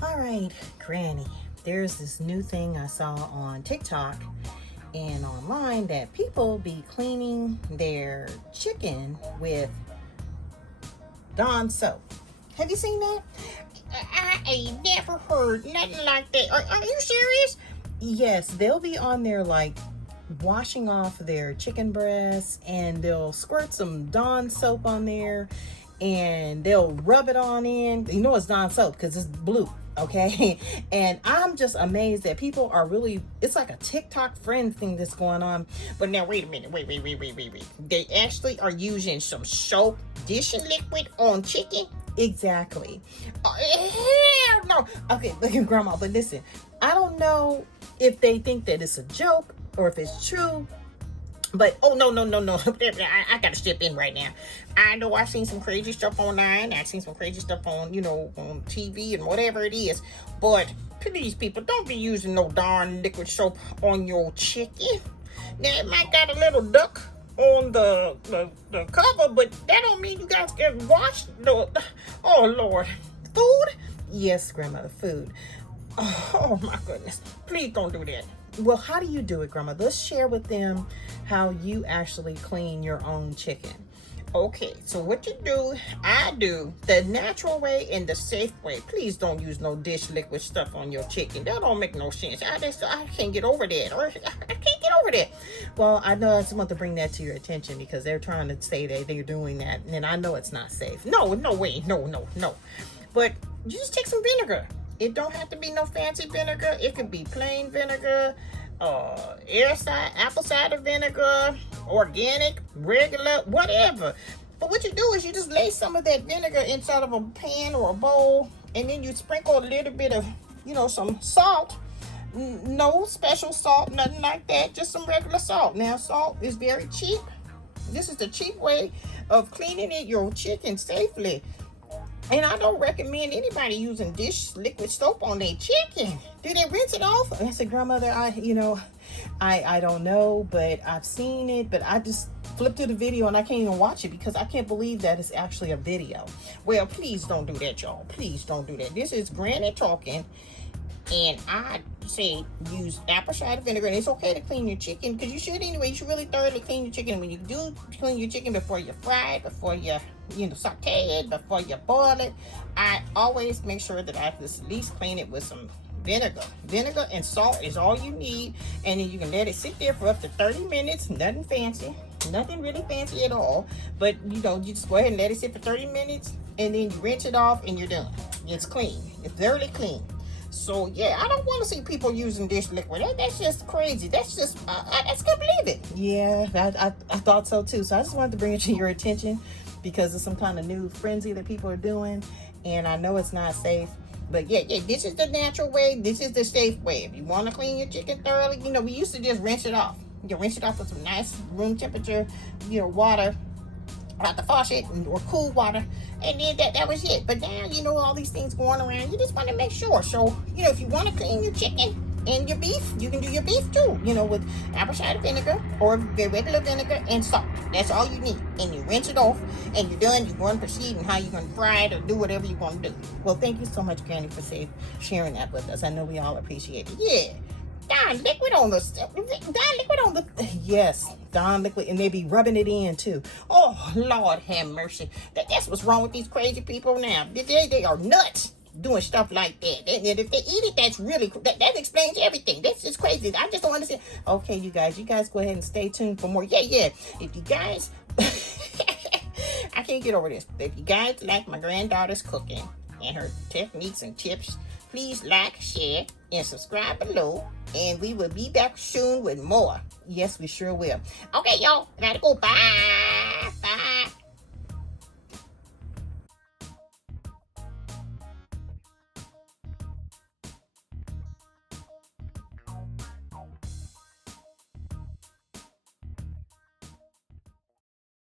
All right, Granny, there's this new thing I saw on TikTok and online that people be cleaning their chicken with Dawn soap. Have you seen that? I ain't never heard nothing like that. Are you serious? Yes, they'll be on there like washing off their chicken breasts and they'll squirt some Dawn soap on there and they'll rub it on in. You know it's Dawn soap because it's blue. Okay. And I'm just amazed that people are really, it's like a TikTok friend thing that's going on. But now, wait a minute. Wait. They actually are using some soap dishing liquid on chicken? Exactly. Hell no. Okay, look at Grandma, but listen, I don't know if they think that it's a joke or if it's true. But, oh, no. I gotta step in right now. I know I've seen some crazy stuff online. I've seen some crazy stuff on, on TV and whatever it is. But please, people, don't be using no darn liquid soap on your chicken. Now, it might got a little duck on the cover, but that don't mean you guys can wash the, oh, Lord. Food? Yes, Grandmother, food. Oh, my goodness. Please don't do that. Well, how do you do it, Grandma? Let's share with them how you actually clean your own chicken. Okay, so what you do, I do the natural way and the safe way. Please don't use no dish liquid stuff on your chicken. That don't make no sense. I can't get over that. I can't get over that. Well, I know I just want to bring that to your attention because they're trying to say that they're doing that, and I know it's not safe. No way. No. But you just take some vinegar. It don't have to be no fancy vinegar. It could be plain vinegar, apple cider vinegar, organic, regular, whatever. But what you do is you just lay some of that vinegar inside of a pan or a bowl, and then you sprinkle a little bit of, some salt. No special salt, nothing like that. Just some regular salt. Now, salt is very cheap. This is the cheap way of cleaning your chicken safely. And I don't recommend anybody using dish liquid soap on their chicken. Do they rinse it off? I said, Grandmother, I don't know, but I've seen it, but I just flipped through the video and I can't even watch it because I can't believe that it's actually a video. Well, please don't do that, y'all. Please don't do that. This is Granny talking, and I say use apple cider vinegar, and it's okay to clean your chicken because you should anyway. You should really thoroughly clean your chicken. When you do clean your chicken before you fry it, before you saute it, before you boil it, I always make sure that I just at least clean it with some vinegar. Vinegar and salt is all you need, and then you can let it sit there for up to 30 minutes. Nothing fancy, nothing really fancy at all. But you just go ahead and let it sit for 30 minutes, and then you rinse it off, and you're done. It's clean. It's thoroughly clean. So yeah, I don't want to see people using dish liquid. That's just crazy. That's just I just can't believe it. Yeah, I thought so too. So I just wanted to bring it to your attention because it's some kind of new frenzy that people are doing, and I know it's not safe. But yeah, this is the natural way. This is the safe way. If you want to clean your chicken thoroughly, we used to just rinse it off. You rinse it off with some nice room temperature, water out the faucet or cool water, and then that was it. But now all these things going around. You just want to make sure. So if you want to clean your chicken and your beef, you can do your beef too. With apple cider vinegar or regular vinegar and salt. That's all you need. And you rinse it off, and you're done. You're going to proceed in how you're going to fry it or do whatever you want to do. Well, thank you so much, Granny, for sharing that with us. I know we all appreciate it. Yeah. Dawn liquid on the yes, Dawn liquid, and they be rubbing it in too. Oh, Lord have mercy. That's what's wrong with these crazy people now. They are nuts doing stuff like that. And if they eat it, that's really that explains everything. That's just crazy. I just don't understand. Okay, you guys go ahead and stay tuned for more. Yeah. If you guys I can't get over this. If you guys like my granddaughter's cooking and her techniques and tips, please like, share, and subscribe below. And we will be back soon with more. Yes, we sure will. Okay, y'all. I gotta go. Bye.